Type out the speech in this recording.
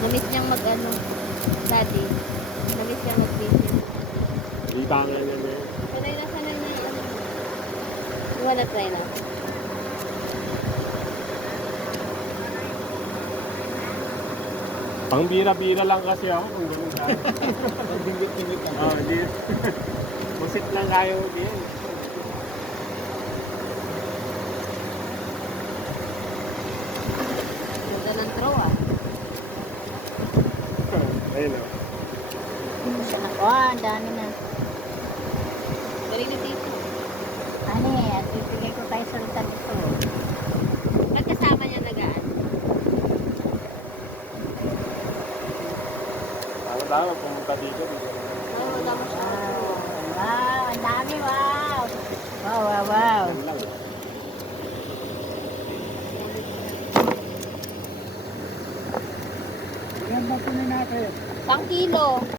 Namiss niyang mag-ano, daddy. Namiss niyang mag-fishing. Hindi tangin yan eh. Sanay na yung ano. You wanna try na? Pang bira-bira lang kasi ako kung gano'n ka. Pagdingit-dingit lang. Oo, hindi. Musit lang kayo din. Ganda ng throw ah. Ayun o. Isa na ko, ang dami na. Galing na dito. Ano eh, at ipigay ko kay Sultan ito. Nagkasama niya nagaan. Tama-tama, pumunta dito. Oo, wala mo siya. Wow, ang dami, wow. Wow, wow, wow. Yan lang. Yan ba kunin natin? 1 kilo.